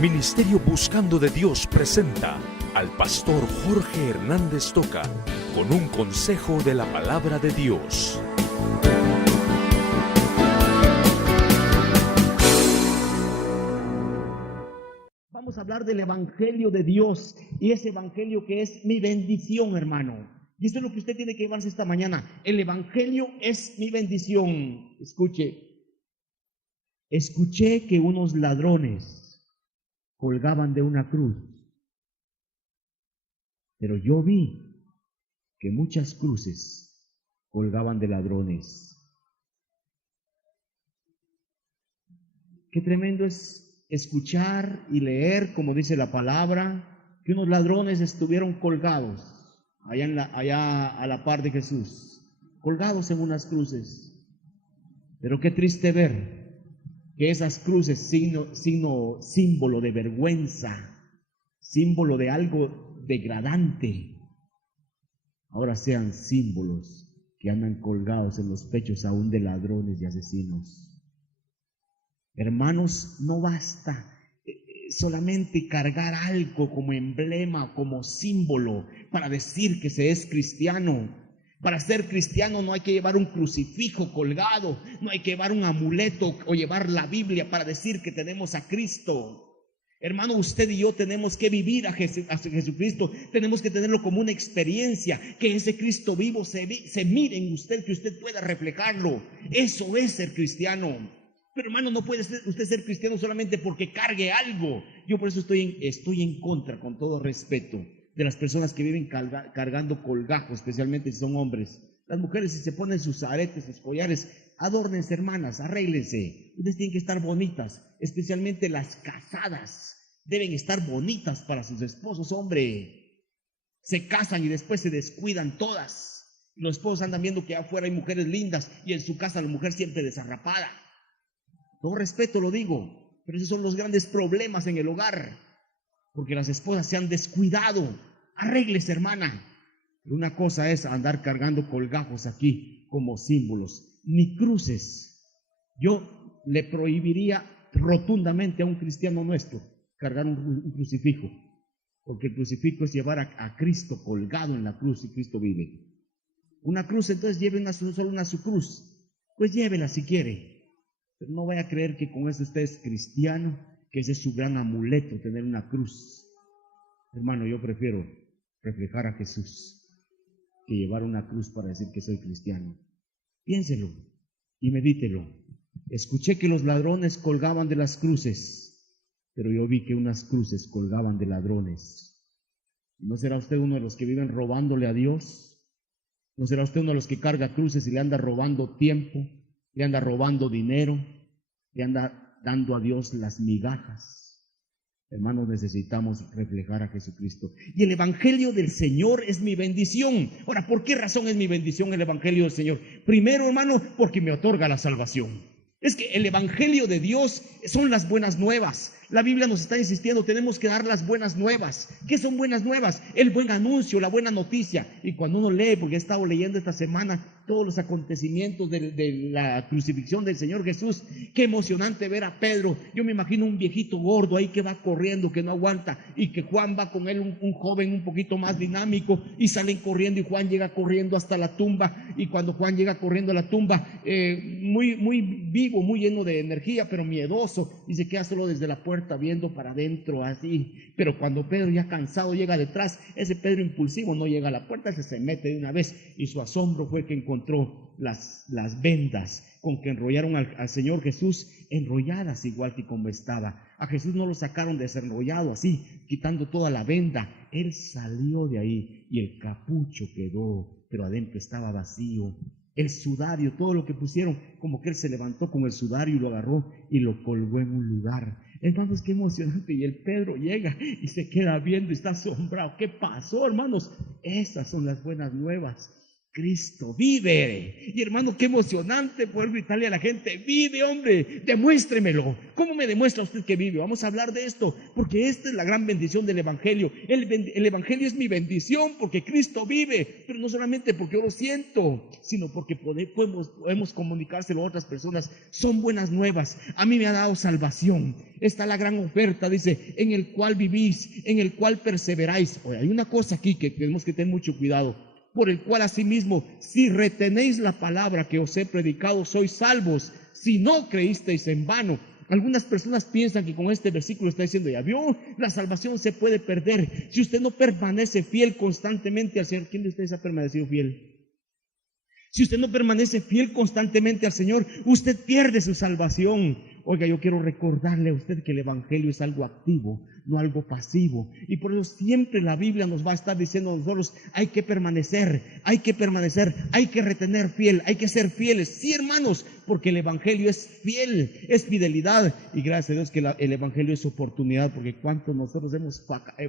Ministerio Buscando de Dios presenta al pastor Jorge Hernández Toca con un consejo de la palabra de Dios. Vamos a hablar del Evangelio de Dios y ese Evangelio que es mi bendición, hermano. Y eso es lo que usted tiene que llevarse esta mañana. El Evangelio es mi bendición. Escuché que unos ladrones colgaban de una cruz, pero yo vi que muchas cruces colgaban de ladrones. Qué tremendo es escuchar y leer, como dice la palabra, que unos ladrones estuvieron colgados allá a la par de Jesús, colgados en unas cruces. Pero qué triste ver que esas cruces, símbolo de vergüenza, símbolo de algo degradante, ahora sean símbolos que andan colgados en los pechos aún de ladrones y asesinos. Hermanos, no basta solamente cargar algo como emblema, como símbolo para decir que se es cristiano. Para ser cristiano no hay que llevar un crucifijo colgado, no hay que llevar un amuleto o llevar la Biblia para decir que tenemos a Cristo. Hermano, usted y yo tenemos que vivir a Jesucristo, tenemos que tenerlo como una experiencia, que ese Cristo vivo se mire en usted, que usted pueda reflejarlo. Eso es ser cristiano. Pero hermano, no puede usted ser cristiano solamente porque cargue algo. Yo por eso estoy en contra, con todo respeto, de las personas que viven cargando colgajos, especialmente si son hombres. Las mujeres, si se ponen sus aretes, sus collares, adórnense, hermanas, arréglense. Ustedes tienen que estar bonitas, especialmente las casadas. Deben estar bonitas para sus esposos, hombre. Se casan y después se descuidan todas. Los esposos andan viendo que afuera hay mujeres lindas y en su casa la mujer siempre desarrapada. Todo respeto lo digo, pero esos son los grandes problemas en el hogar, porque las esposas se han descuidado. Arréglese, hermana. Pero una cosa es andar cargando colgajos aquí como símbolos, ni cruces. Yo le prohibiría rotundamente a un cristiano nuestro cargar un crucifijo, porque el crucifijo es llevar a Cristo colgado en la cruz y Cristo vive. Una cruz, entonces lleve solo una su cruz, pues llévela si quiere, pero no vaya a creer que con eso usted es cristiano, que ese es su gran amuleto, tener una cruz. Hermano, yo prefiero reflejar a Jesús que llevar una cruz para decir que soy cristiano. Piénselo y medítelo. Escuché que los ladrones colgaban de las cruces, pero yo vi que unas cruces colgaban de ladrones. ¿No será usted uno de los que viven robándole a Dios? ¿No será usted uno de los que carga cruces y le anda robando tiempo, le anda robando dinero, le anda dando a Dios las migajas? Hermanos, necesitamos reflejar a Jesucristo. Y el Evangelio del Señor es mi bendición. Ahora, ¿por qué razón es mi bendición el Evangelio del Señor? Primero, hermano, porque me otorga la salvación. Es que el Evangelio de Dios son las buenas nuevas. La Biblia nos está insistiendo, tenemos que dar las buenas nuevas. ¿Qué son buenas nuevas? El buen anuncio, la buena noticia. Y cuando uno lee, porque he estado leyendo esta semana todos los acontecimientos de la crucifixión del Señor Jesús, qué emocionante ver a Pedro. Yo me imagino un viejito gordo ahí que va corriendo, que no aguanta, y que Juan va con él, un joven un poquito más dinámico, y salen corriendo, y Juan llega corriendo hasta la tumba. Y cuando Juan llega corriendo a la tumba, muy vivo, muy lleno de energía, pero miedoso, y se queda solo desde la puerta viendo para adentro así. Pero cuando Pedro ya cansado llega detrás, ese Pedro impulsivo no llega a la puerta, se mete de una vez, y su asombro fue que encontró las vendas con que enrollaron al Señor Jesús, enrolladas igual que como estaba. A Jesús no lo sacaron desenrollado así, quitando toda la venda. Él salió de ahí y el capucho quedó, pero adentro estaba vacío. El sudario, todo lo que pusieron, como que él se levantó con el sudario y lo agarró y lo colgó en un lugar. Hermanos, qué emocionante. Y el Pedro llega y se queda viendo y está asombrado. ¿Qué pasó, hermanos? Esas son las buenas nuevas. Cristo vive. Y hermano, qué emocionante poder gritarle a la gente: vive, hombre, demuéstremelo. ¿Cómo me demuestra usted que vive? Vamos a hablar de esto, porque esta es la gran bendición del Evangelio. El Evangelio es mi bendición porque Cristo vive, pero no solamente porque yo lo siento, sino porque podemos comunicárselo a otras personas. Son buenas nuevas. A mí me ha dado salvación. Está la gran oferta, dice, en el cual vivís, en el cual perseveráis. Oye, hay una cosa aquí que tenemos que tener mucho cuidado: por el cual asimismo, si retenéis la palabra que os he predicado, sois salvos, si no creísteis en vano. Algunas personas piensan que con este versículo está diciendo: ya vio, la salvación se puede perder si usted no permanece fiel constantemente al Señor. ¿Quién de ustedes ha permanecido fiel? Si usted no permanece fiel constantemente al Señor, usted pierde su salvación. Oiga, yo quiero recordarle a usted que el Evangelio es algo activo, no algo pasivo. Y por eso siempre la Biblia nos va a estar diciendo a nosotros: hay que permanecer, hay que retener fiel, hay que ser fieles. Sí, hermanos, porque el Evangelio es fiel, es fidelidad. Y gracias a Dios que el Evangelio es oportunidad, porque cuántos nosotros hemos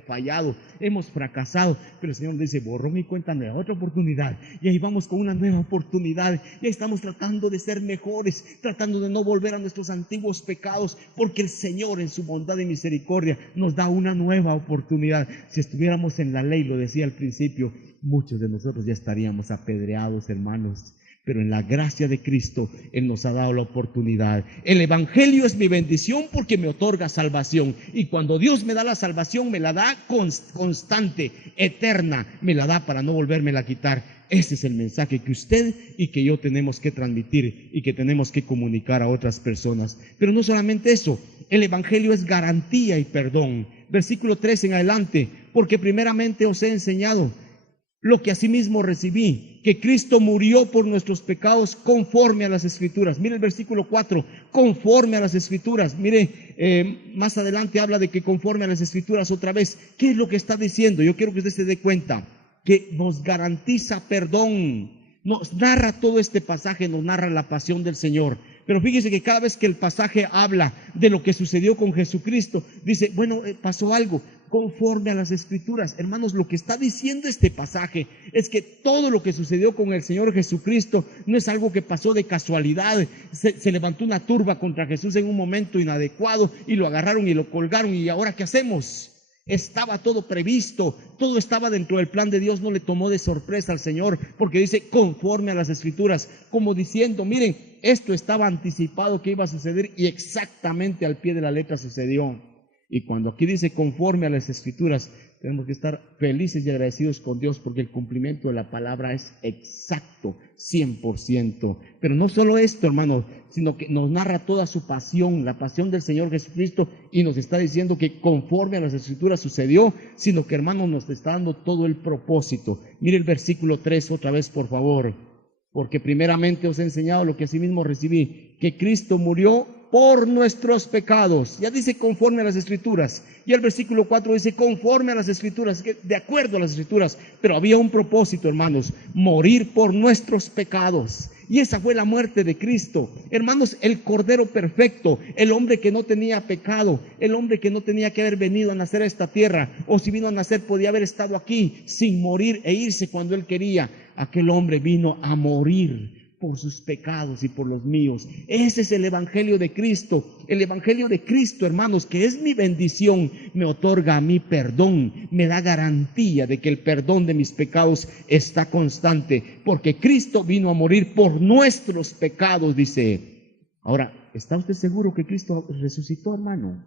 fallado, hemos fracasado. Pero el Señor nos dice: borrón y cuenta nueva, otra oportunidad. Y ahí vamos con una nueva oportunidad. Y ahí estamos tratando de ser mejores, tratando de no volver a nuestros antiguos pecados, porque el Señor en su bondad y misericordia nos da una nueva oportunidad. Si estuviéramos en la ley, lo decía al principio, muchos de nosotros ya estaríamos apedreados, hermanos. Pero en la gracia de Cristo, Él nos ha dado la oportunidad. El Evangelio es mi bendición porque me otorga salvación. Y cuando Dios me da la salvación, me la da constante, eterna. Me la da para no volvérmela a quitar. Ese es el mensaje que usted y que yo tenemos que transmitir y que tenemos que comunicar a otras personas. Pero no solamente eso, el Evangelio es garantía y perdón. Versículo 3 en adelante: porque primeramente os he enseñado lo que asimismo recibí, que Cristo murió por nuestros pecados conforme a las Escrituras. Mire el versículo 4, conforme a las Escrituras. Mire, más adelante habla de que conforme a las Escrituras otra vez. ¿Qué es lo que está diciendo? Yo quiero que usted se dé cuenta que nos garantiza perdón. Nos narra todo este pasaje, nos narra la pasión del Señor. Pero fíjese que cada vez que el pasaje habla de lo que sucedió con Jesucristo, dice: bueno, pasó algo conforme a las Escrituras. Hermanos, lo que está diciendo este pasaje es que todo lo que sucedió con el Señor Jesucristo no es algo que pasó de casualidad. Se levantó una turba contra Jesús en un momento inadecuado y lo agarraron y lo colgaron. ¿Y ahora qué hacemos? Estaba todo previsto, todo estaba dentro del plan de Dios. No le tomó de sorpresa al Señor, porque dice conforme a las Escrituras, como diciendo: miren, esto estaba anticipado que iba a suceder, y exactamente al pie de la letra sucedió. Y cuando aquí dice conforme a las Escrituras, tenemos que estar felices y agradecidos con Dios, porque el cumplimiento de la palabra es exacto, 100%. Pero no solo esto, hermano, sino que nos narra toda su pasión, la pasión del Señor Jesucristo, y nos está diciendo que conforme a las Escrituras sucedió, sino que, hermano, nos está dando todo el propósito. Mire el versículo 3 otra vez, por favor: porque primeramente os he enseñado lo que asimismo recibí, que Cristo murió por nuestros pecados. Ya dice conforme a las Escrituras. Y el versículo 4 dice conforme a las Escrituras, que de acuerdo a las Escrituras. Pero había un propósito, hermanos: morir por nuestros pecados. Y esa fue la muerte de Cristo. Hermanos, el Cordero perfecto, el hombre que no tenía pecado, el hombre que no tenía que haber venido a nacer a esta tierra, o si vino a nacer podía haber estado aquí sin morir e irse cuando él quería. Aquel hombre vino a morir por sus pecados y por los míos. Ese es el Evangelio de Cristo. El Evangelio de Cristo, hermanos, que es mi bendición, me otorga a mí perdón, me da garantía de que el perdón de mis pecados está constante, porque Cristo vino a morir por nuestros pecados, dice. Ahora, ¿está usted seguro que Cristo resucitó, hermano?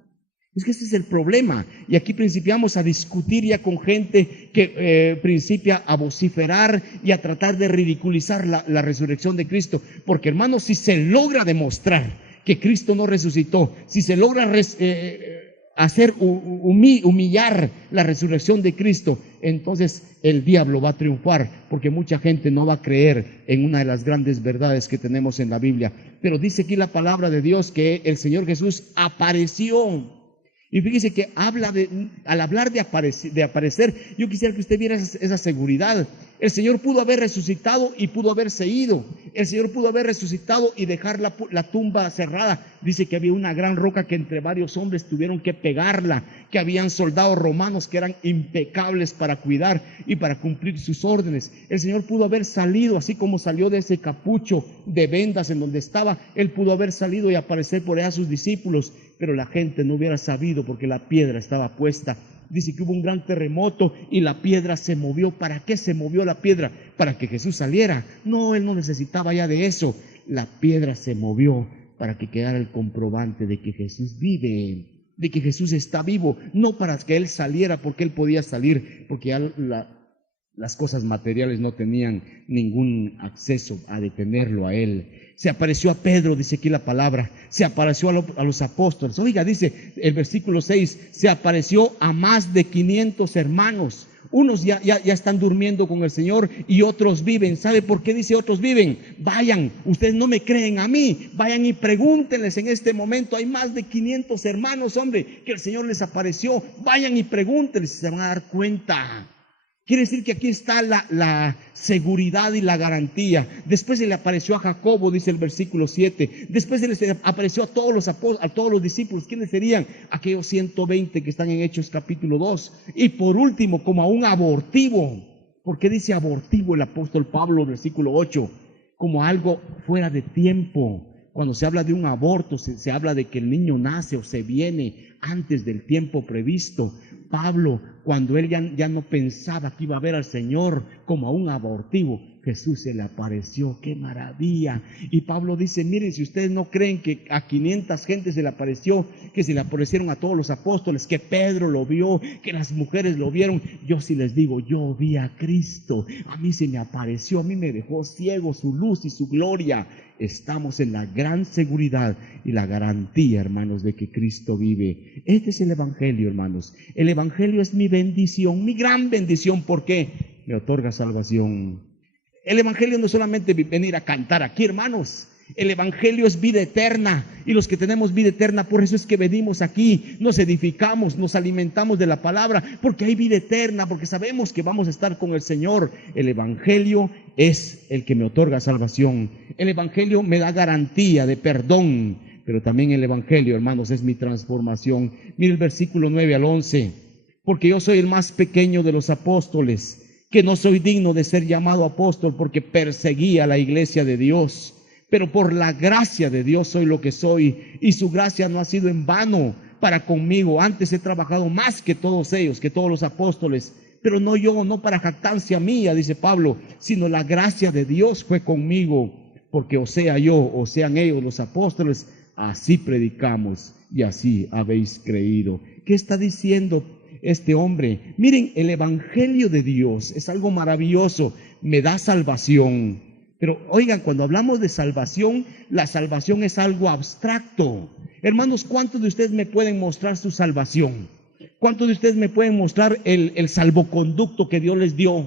Es que ese es el problema. Y aquí principiamos a discutir ya con gente que principia a vociferar y a tratar de ridiculizar la resurrección de Cristo. Porque, hermanos, si se logra demostrar que Cristo no resucitó, si se logra humillar la resurrección de Cristo, entonces el diablo va a triunfar, porque mucha gente no va a creer en una de las grandes verdades que tenemos en la Biblia. Pero dice aquí la palabra de Dios que el Señor Jesús apareció. Y fíjese que al hablar de aparecer, yo quisiera que usted viera esa seguridad. El Señor pudo haber resucitado y pudo haberse ido. El Señor pudo haber resucitado y dejar la tumba cerrada. Dice que había una gran roca que entre varios hombres tuvieron que pegarla, que habían soldados romanos que eran impecables para cuidar y para cumplir sus órdenes. El Señor pudo haber salido, así como salió de ese capucho de vendas en donde estaba. Él pudo haber salido y aparecer por allá a sus discípulos, pero la gente no hubiera sabido porque la piedra estaba puesta. Dice que hubo un gran terremoto y la piedra se movió. ¿Para qué se movió la piedra? Para que Jesús saliera. No, Él no necesitaba ya de eso. La piedra se movió para que quedara el comprobante de que Jesús vive, de que Jesús está vivo. No para que Él saliera, porque Él podía salir, porque ya las cosas materiales no tenían ningún acceso a detenerlo a Él. Se apareció a Pedro, dice aquí la palabra, se apareció a los apóstoles. Oiga, dice el versículo 6, se apareció a más de 500 hermanos. Unos ya están durmiendo con el Señor y otros viven. ¿Sabe por qué dice otros viven? Vayan, ustedes no me creen a mí, vayan y pregúntenles en este momento. Hay más de 500 hermanos, hombre, que el Señor les apareció. Vayan y pregúntenles, se van a dar cuenta. Quiere decir que aquí está la seguridad y la garantía. Después se le apareció a Jacobo, dice el versículo 7. Después se les apareció a todos los apóstoles, a todos los discípulos. ¿Quiénes serían? Aquellos 120 que están en Hechos capítulo 2. Y por último, como a un abortivo. ¿Por qué dice abortivo el apóstol Pablo, versículo 8? Como algo fuera de tiempo. Cuando se habla de un aborto, se habla de que el niño nace o se viene antes del tiempo previsto. Pablo, cuando él ya no pensaba que iba a ver al Señor como a un abortivo, Jesús se le apareció. ¡Qué maravilla! Y Pablo dice, miren, si ustedes no creen que a 500 gentes se le apareció, que se le aparecieron a todos los apóstoles, que Pedro lo vio, que las mujeres lo vieron, yo sí les digo, yo vi a Cristo, a mí se me apareció, a mí me dejó ciego su luz y su gloria. Estamos en la gran seguridad y la garantía, hermanos, de que Cristo vive. Este es el Evangelio, hermanos. El Evangelio es mi bendición, mi gran bendición. ¿Por qué? Me otorga salvación. El Evangelio no es solamente venir a cantar aquí, hermanos. El Evangelio es vida eterna, y los que tenemos vida eterna, por eso es que venimos aquí, nos edificamos, nos alimentamos de la palabra, porque hay vida eterna, porque sabemos que vamos a estar con el Señor. El Evangelio es el que me otorga salvación. El Evangelio me da garantía de perdón, pero también el Evangelio, hermanos, es mi transformación. Mire el versículo 9 al 11, porque yo soy el más pequeño de los apóstoles, que no soy digno de ser llamado apóstol, porque perseguí a la iglesia de Dios. Pero por la gracia de Dios soy lo que soy, y su gracia no ha sido en vano para conmigo. Antes he trabajado más que todos ellos, que todos los apóstoles, pero no yo, no para jactancia mía, dice Pablo, sino la gracia de Dios fue conmigo, porque o sea yo, o sean ellos los apóstoles, así predicamos y así habéis creído. ¿Qué está diciendo este hombre? Miren, el Evangelio de Dios es algo maravilloso, me da salvación. Pero oigan, cuando hablamos de salvación, la salvación es algo abstracto. Hermanos, ¿cuántos de ustedes me pueden mostrar su salvación? ¿Cuántos de ustedes me pueden mostrar el salvoconducto que Dios les dio?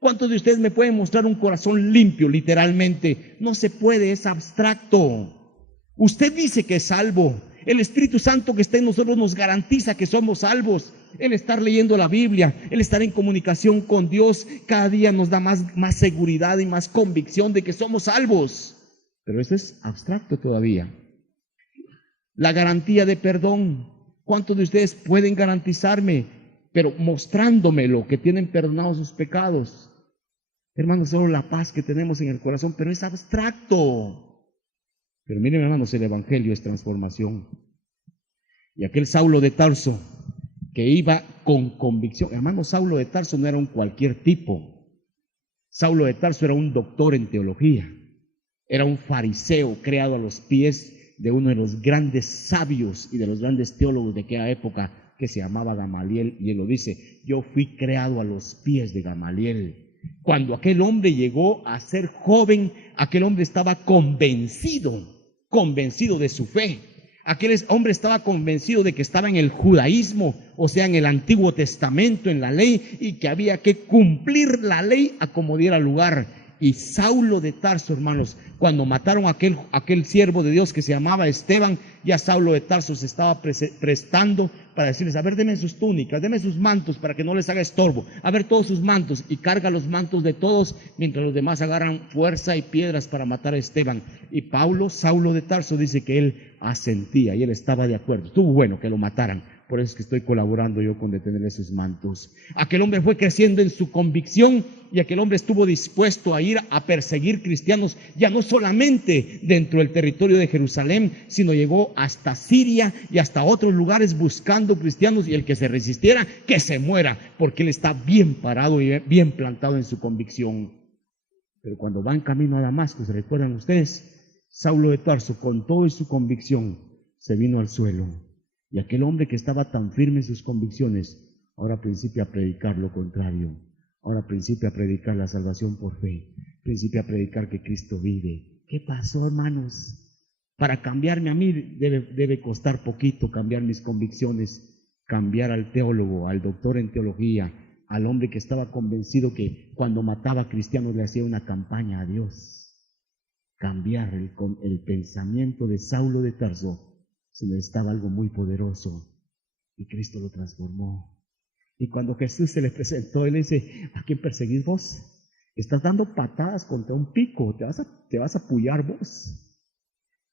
¿Cuántos de ustedes me pueden mostrar un corazón limpio, literalmente? No se puede, es abstracto. Usted dice que es salvo. El Espíritu Santo que está en nosotros nos garantiza que somos salvos. El estar leyendo la Biblia, el estar en comunicación con Dios, cada día nos da más seguridad y más convicción de que somos salvos. Pero eso es abstracto todavía. La garantía de perdón. ¿Cuántos de ustedes pueden garantizarme, pero mostrándomelo, que tienen perdonados sus pecados? Hermanos, solo la paz que tenemos en el corazón, pero es abstracto. Pero miren, hermanos, el Evangelio es transformación. Y aquel Saulo de Tarso, que iba con convicción. Hermano, Saulo de Tarso no era un cualquier tipo. Saulo de Tarso era un doctor en teología. Era un fariseo creado a los pies de uno de los grandes sabios y de los grandes teólogos de aquella época, que se llamaba Gamaliel. Y él lo dice, yo fui creado a los pies de Gamaliel. Cuando aquel hombre llegó a ser joven, aquel hombre estaba convencido de su fe. Aquel hombre estaba convencido de que estaba en el judaísmo, o sea, en el Antiguo Testamento, en la ley, y que había que cumplir la ley a como diera lugar. Y Saulo de Tarso, hermanos, cuando mataron a aquel siervo de Dios que se llamaba Esteban, ya Saulo de Tarso se estaba prestando para decirles, a ver, denme sus túnicas, denme sus mantos para que no les haga estorbo, a ver todos sus mantos, y carga los mantos de todos, mientras los demás agarran fuerza y piedras para matar a Esteban. Y Saulo de Tarso dice que él asentía y él estaba de acuerdo. Estuvo bueno que lo mataran. Por eso es que estoy colaborando yo con detener esos mantos. Aquel hombre fue creciendo en su convicción y aquel hombre estuvo dispuesto a ir a perseguir cristianos, ya no solamente dentro del territorio de Jerusalén, sino llegó hasta Siria y hasta otros lugares buscando cristianos, y el que se resistiera, que se muera, porque él está bien parado y bien plantado en su convicción. Pero cuando va en camino a Damasco, ¿se recuerdan ustedes? Saulo de Tarso, con todo y su convicción, se vino al suelo. Y aquel hombre que estaba tan firme en sus convicciones, ahora principia a predicar lo contrario. Ahora principia a predicar la salvación por fe. Principia a predicar que Cristo vive. ¿Qué pasó, hermanos? Para cambiarme a mí debe costar poquito cambiar mis convicciones. Cambiar al teólogo, al doctor en teología, al hombre que estaba convencido que cuando mataba a cristianos le hacía una campaña a Dios. Cambiar el pensamiento de Saulo de Tarso. Se necesitaba algo muy poderoso y Cristo lo transformó. Y cuando Jesús se le presentó, él le dice, ¿a quién perseguís vos? Estás dando patadas contra un pico, te vas a apoyar vos.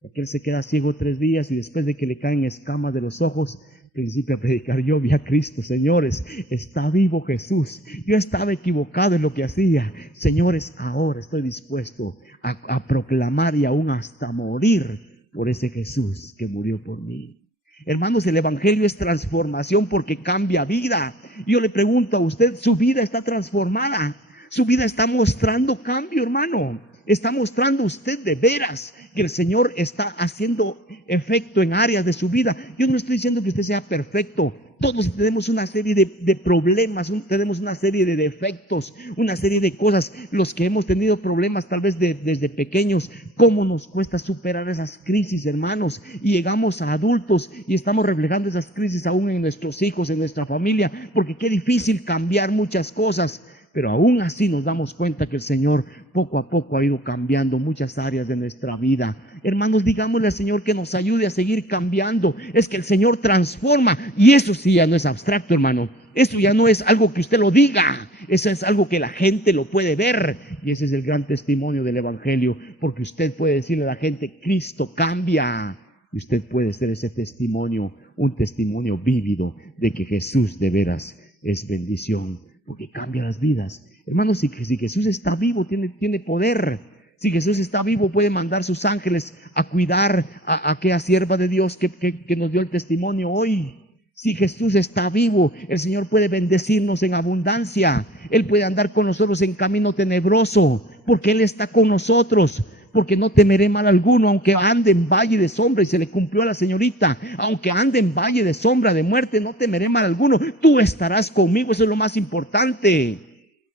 Aquel se queda ciego 3 días y después de que le caen escamas de los ojos, principia a predicar, yo vi a Cristo, señores, está vivo Jesús, yo estaba equivocado en lo que hacía, señores, ahora estoy dispuesto a proclamar y aún hasta morir por ese Jesús que murió por mí. Hermanos, el evangelio es transformación porque cambia vida. Yo le pregunto a usted, ¿su vida está transformada? ¿Su vida está mostrando cambio, hermano? ¿Está mostrando usted de veras que el Señor está haciendo efecto en áreas de su vida? Yo no estoy diciendo que usted sea perfecto. Todos tenemos una serie de problemas, tenemos una serie de defectos, una serie de cosas. Los que hemos tenido problemas tal vez desde pequeños, ¿cómo nos cuesta superar esas crisis, hermanos? Y llegamos a adultos y estamos reflejando esas crisis aún en nuestros hijos, en nuestra familia, porque qué difícil cambiar muchas cosas. Pero aún así nos damos cuenta que el Señor poco a poco ha ido cambiando muchas áreas de nuestra vida. Hermanos, digámosle al Señor que nos ayude a seguir cambiando. Es que el Señor transforma, y eso sí ya no es abstracto, hermano. Eso ya no es algo que usted lo diga, eso es algo que la gente lo puede ver. Y ese es el gran testimonio del Evangelio, porque usted puede decirle a la gente, Cristo cambia. Y usted puede ser ese testimonio, un testimonio vívido de que Jesús de veras es bendición. Porque cambia las vidas. Hermanos, si Jesús está vivo, tiene poder. Si Jesús está vivo, puede mandar sus ángeles a cuidar a aquella sierva de Dios que nos dio el testimonio hoy. Si Jesús está vivo, el Señor puede bendecirnos en abundancia. Él puede andar con nosotros en camino tenebroso, porque Él está con nosotros. Porque no temeré mal alguno, aunque ande en valle de sombra, y se le cumplió a la señorita, aunque ande en valle de sombra de muerte, no temeré mal alguno, tú estarás conmigo, eso es lo más importante.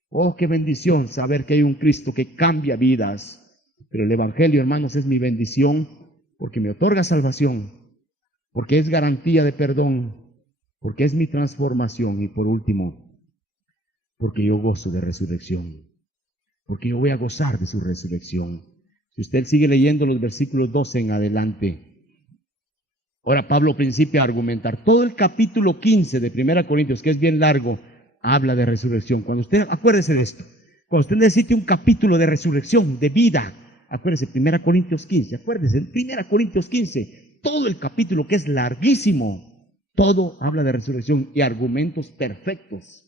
Oh, qué bendición saber que hay un Cristo que cambia vidas. Pero el Evangelio, hermanos, es mi bendición, porque me otorga salvación, porque es garantía de perdón, porque es mi transformación, y por último, porque yo gozo de resurrección, porque yo voy a gozar de su resurrección. Si usted sigue leyendo los versículos 12 en adelante, ahora Pablo principia a argumentar. Todo el capítulo 15 de 1 Corintios, que es bien largo, habla de resurrección. Cuando usted, acuérdese de esto, cuando usted necesite un capítulo de resurrección, de vida, acuérdese, 1 Corintios 15, acuérdese, 1 Corintios 15, todo el capítulo que es larguísimo, todo habla de resurrección y argumentos perfectos.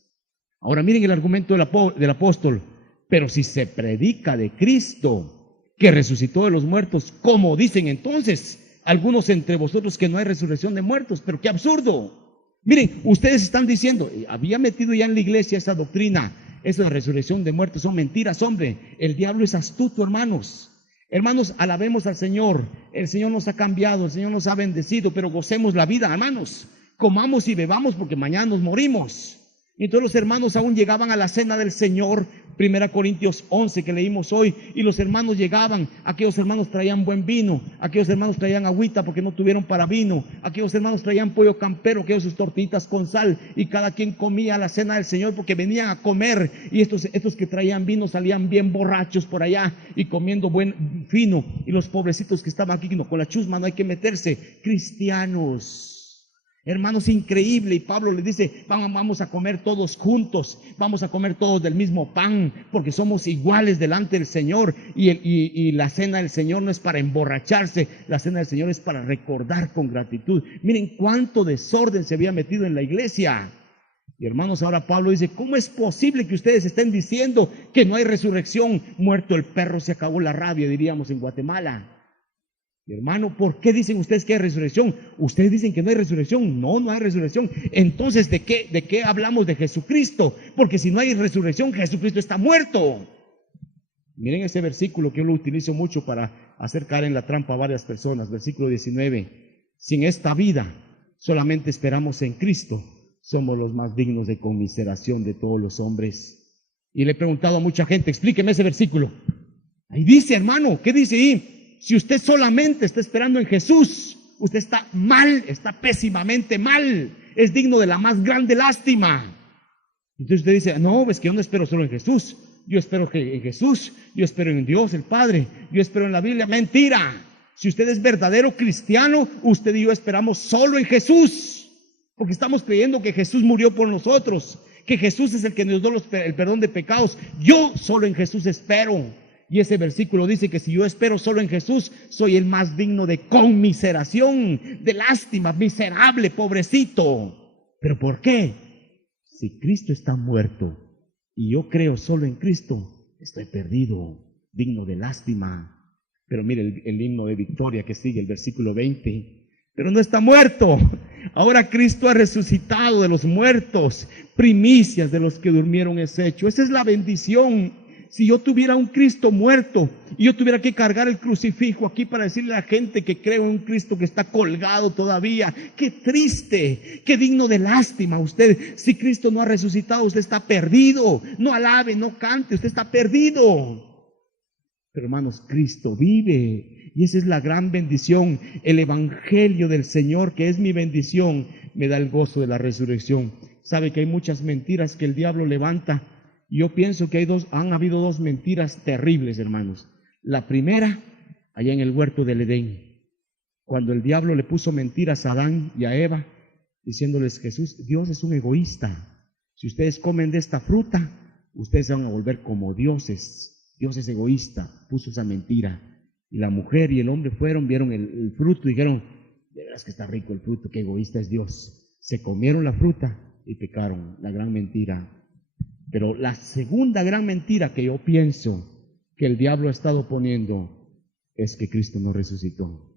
Ahora miren el argumento del apóstol, pero si se predica de Cristo, que resucitó de los muertos, como dicen entonces algunos entre vosotros que no hay resurrección de muertos, pero qué absurdo. Miren, ustedes están diciendo, había metido ya en la iglesia esa doctrina, esa de resurrección de muertos, son mentiras, hombre, el diablo es astuto, hermanos. Hermanos, alabemos al Señor, el Señor nos ha cambiado, el Señor nos ha bendecido, pero gocemos la vida, hermanos, comamos y bebamos porque mañana nos morimos. Y entonces los hermanos aún llegaban a la cena del Señor, 1 Corintios 11 que leímos hoy, y los hermanos llegaban, aquellos hermanos traían buen vino, aquellos hermanos traían agüita porque no tuvieron para vino, aquellos hermanos traían pollo campero, aquellos sus tortitas con sal, y cada quien comía la cena del Señor porque venían a comer, y estos que traían vino salían bien borrachos por allá y comiendo buen fino, y los pobrecitos que estaban aquí, no, con la chusma no hay que meterse, cristianos. Hermanos, increíble, y Pablo les dice, vamos a comer todos juntos, vamos a comer todos del mismo pan, porque somos iguales delante del Señor, y la cena del Señor no es para emborracharse, la cena del Señor es para recordar con gratitud. Miren cuánto desorden se había metido en la iglesia. Y hermanos, ahora Pablo dice, ¿cómo es posible que ustedes estén diciendo que no hay resurrección? Muerto el perro, se acabó la rabia, diríamos en Guatemala. Hermano, ¿por qué dicen ustedes que hay resurrección? Ustedes dicen que no hay resurrección. No, no hay resurrección. Entonces, ¿de qué hablamos de Jesucristo? Porque si no hay resurrección, Jesucristo está muerto. Miren ese versículo que yo lo utilizo mucho para hacer caer en la trampa a varias personas. Versículo 19. Si en esta vida solamente esperamos en Cristo, somos los más dignos de conmiseración de todos los hombres. Y le he preguntado a mucha gente, explíqueme ese versículo. Ahí dice, hermano, ¿qué dice ahí? Si usted solamente está esperando en Jesús, usted está mal, está pésimamente mal, es digno de la más grande lástima. Entonces usted dice, no, es que yo no espero solo en Jesús, yo espero en Jesús, yo espero en Dios el Padre, yo espero en la Biblia. Mentira. Si usted es verdadero cristiano, usted y yo esperamos solo en Jesús, porque estamos creyendo que Jesús murió por nosotros, que Jesús es el que nos dio el perdón de pecados. Yo solo en Jesús espero. Y ese versículo dice que si yo espero solo en Jesús, soy el más digno de conmiseración, de lástima, miserable, pobrecito. ¿Pero por qué? Si Cristo está muerto y yo creo solo en Cristo, estoy perdido, digno de lástima. Pero mire el himno de victoria que sigue, el versículo 20. Pero no está muerto. Ahora Cristo ha resucitado de los muertos, primicias de los que durmieron es hecho. Esa es la bendición. Si yo tuviera un Cristo muerto y yo tuviera que cargar el crucifijo aquí para decirle a la gente que creo en un Cristo que está colgado todavía, qué triste, qué digno de lástima usted. Si Cristo no ha resucitado, usted está perdido. No alabe, no cante, usted está perdido. Pero hermanos, Cristo vive y esa es la gran bendición. El evangelio del Señor, que es mi bendición, me da el gozo de la resurrección. Sabe que hay muchas mentiras que el diablo levanta. Yo pienso que han habido dos mentiras terribles, hermanos. La primera, allá en el huerto del Edén, cuando el diablo le puso mentiras a Adán y a Eva, diciéndoles, Dios es un egoísta. Si ustedes comen de esta fruta, ustedes se van a volver como dioses. Dios es egoísta, puso esa mentira. Y la mujer y el hombre vieron el fruto y dijeron, de veras que está rico el fruto, qué egoísta es Dios. Se comieron la fruta y pecaron, la gran mentira. Pero la segunda gran mentira que yo pienso que el diablo ha estado poniendo es que Cristo no resucitó.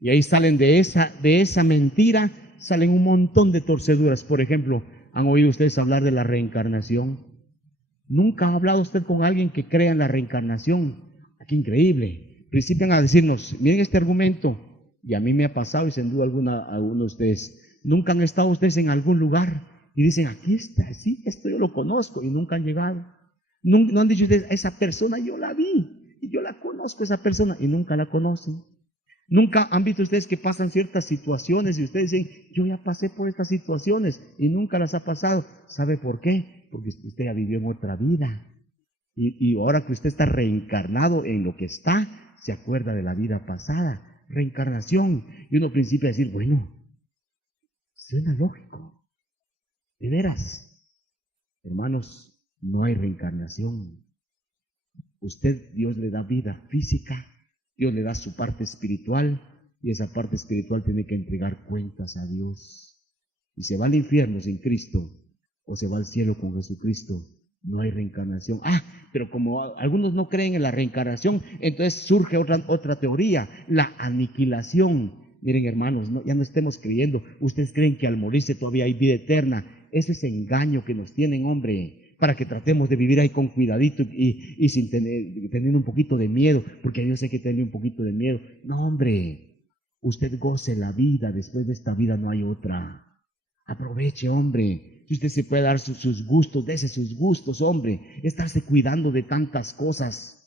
Y ahí salen de esa mentira, salen un montón de torceduras. Por ejemplo, ¿han oído ustedes hablar de la reencarnación? ¿Nunca ha hablado usted con alguien que crea en la reencarnación? ¡Qué increíble! Principian a decirnos, miren este argumento, y a mí me ha pasado y sin duda alguna a uno de ustedes. ¿Nunca han estado ustedes en algún lugar y dicen, aquí está, sí, esto yo lo conozco, y nunca han llegado? No han dicho ustedes, esa persona yo la vi, y yo la conozco esa persona, y nunca la conocen. Nunca han visto ustedes que pasan ciertas situaciones y ustedes dicen, yo ya pasé por estas situaciones y nunca las ha pasado. ¿Sabe por qué? Porque usted ya vivió en otra vida. Y ahora que usted está reencarnado en lo que está, se acuerda de la vida pasada. Reencarnación. Y uno principia a decir, bueno, suena lógico. De veras, hermanos, no hay reencarnación. Dios le da vida física, Dios le da su parte espiritual, y esa parte espiritual tiene que entregar cuentas a Dios. Y se va al infierno sin Cristo, o se va al cielo con Jesucristo. No hay reencarnación. Pero como algunos no creen en la reencarnación, entonces surge otra teoría, la aniquilación. Miren, hermanos, ya no estemos creyendo. Ustedes creen que al morirse todavía hay vida eterna. Ese es engaño que nos tienen, hombre, para que tratemos de vivir ahí con cuidadito y sin tener un poquito de miedo, porque a Dios hay que tener un poquito de miedo. No, hombre, usted goce la vida, después de esta vida no hay otra. Aproveche, hombre. Si usted se puede dar sus gustos, dese sus gustos, hombre. Estarse cuidando de tantas cosas.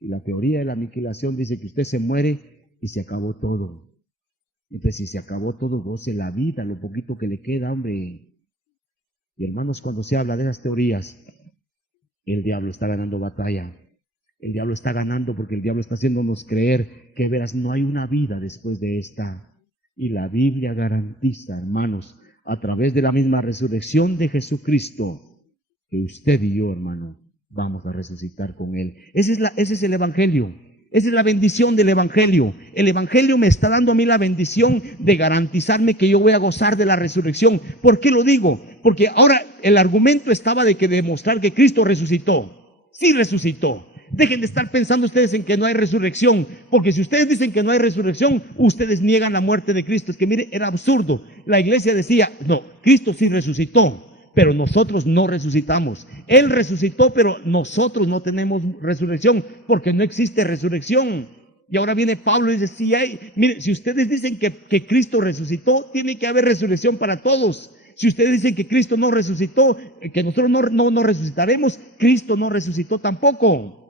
Y la teoría de la aniquilación dice que usted se muere y se acabó todo. Entonces, si se acabó todo, goce la vida, lo poquito que le queda, hombre. Y hermanos, cuando se habla de esas teorías, el diablo está ganando batalla. El diablo está ganando porque el diablo está haciéndonos creer que verás, no hay una vida después de esta. Y la Biblia garantiza, hermanos, a través de la misma resurrección de Jesucristo, que usted y yo, hermano, vamos a resucitar con Él. Ese es el Evangelio. Esa es la bendición del Evangelio. El Evangelio me está dando a mí la bendición de garantizarme que yo voy a gozar de la resurrección. ¿Por qué lo digo? Porque ahora el argumento estaba de que demostrar que Cristo resucitó. Sí resucitó. Dejen de estar pensando ustedes en que no hay resurrección, porque si ustedes dicen que no hay resurrección, ustedes niegan la muerte de Cristo. Es que mire, era absurdo. La iglesia decía, no, Cristo sí resucitó, pero nosotros no resucitamos. Él resucitó, pero nosotros no tenemos resurrección, porque no existe resurrección. Y ahora viene Pablo y dice, sí hay. Mire, si ustedes dicen que Cristo resucitó, tiene que haber resurrección para todos. Si ustedes dicen que Cristo no resucitó, que nosotros no resucitaremos, Cristo no resucitó tampoco.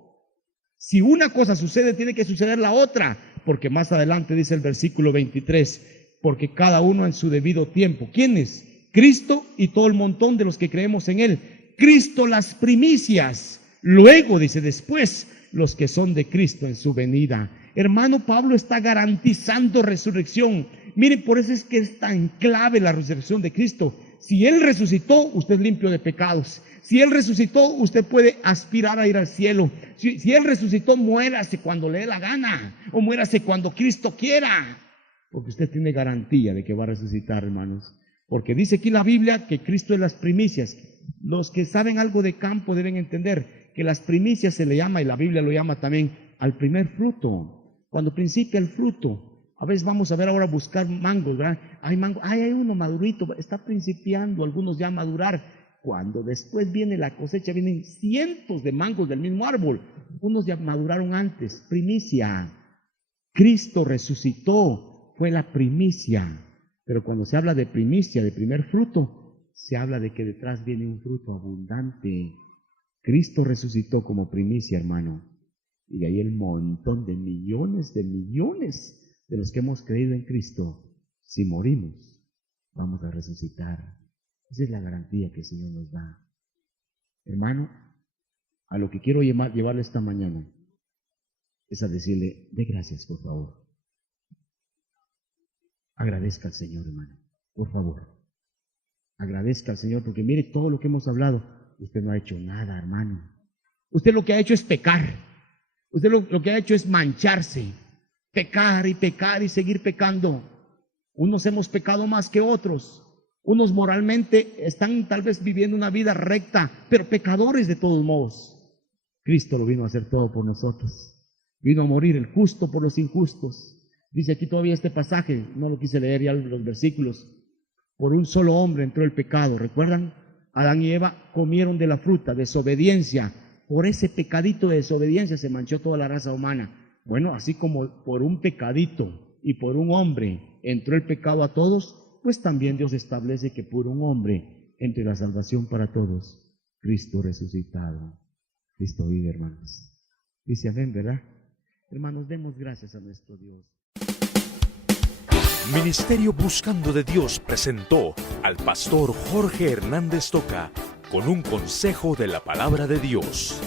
Si una cosa sucede, tiene que suceder la otra, porque más adelante dice el versículo 23, porque cada uno en su debido tiempo. ¿Quién es? Cristo y todo el montón de los que creemos en Él. Cristo las primicias, luego dice después los que son de Cristo en su venida. Hermano, Pablo está garantizando resurrección. Miren, por eso es que es tan clave la resurrección de Cristo. Si Él resucitó, usted es limpio de pecados. Si Él resucitó, usted puede aspirar a ir al cielo. Si Él resucitó, muérase cuando le dé la gana, o muérase cuando Cristo quiera, porque usted tiene garantía de que va a resucitar, hermanos. Porque dice aquí la Biblia que Cristo es las primicias. Los que saben algo de campo deben entender que las primicias se le llama, y la Biblia lo llama también, al primer fruto. Cuando principia el fruto, a veces vamos a ver ahora buscar mangos, ¿verdad? Hay uno madurito, está principiando, algunos ya a madurar. Cuando después viene la cosecha, vienen cientos de mangos del mismo árbol. Unos ya maduraron antes, primicia. Cristo resucitó, fue la primicia. Pero cuando se habla de primicia, de primer fruto, se habla de que detrás viene un fruto abundante. Cristo resucitó como primicia, hermano. Y de ahí el montón de millones de los que hemos creído en Cristo. Si morimos, vamos a resucitar. Esa es la garantía que el Señor nos da. Hermano, a lo que quiero llevarle esta mañana es a decirle, dé gracias, por favor. Agradezca al Señor, hermano, por favor. Agradezca al Señor, porque mire todo lo que hemos hablado. Usted no ha hecho nada, hermano. Usted lo que ha hecho es pecar. Usted lo que ha hecho es mancharse. Pecar y seguir pecando. Unos hemos pecado más que otros. Unos moralmente están tal vez viviendo una vida recta, pero pecadores de todos modos. Cristo lo vino a hacer todo por nosotros. Vino a morir el justo por los injustos. Dice aquí todavía este pasaje, no lo quise leer ya los versículos. Por un solo hombre entró el pecado. ¿Recuerdan? Adán y Eva comieron de la fruta, desobediencia. Por ese pecadito de desobediencia se manchó toda la raza humana. Bueno, así como por un pecadito y por un hombre entró el pecado a todos, pues también Dios establece que por un hombre entre la salvación para todos, Cristo resucitado. Cristo vive, hermanos. Dice amén, ¿verdad? Hermanos, demos gracias a nuestro Dios. Ministerio Buscando de Dios presentó al pastor Jorge Hernández Toca con un consejo de la palabra de Dios.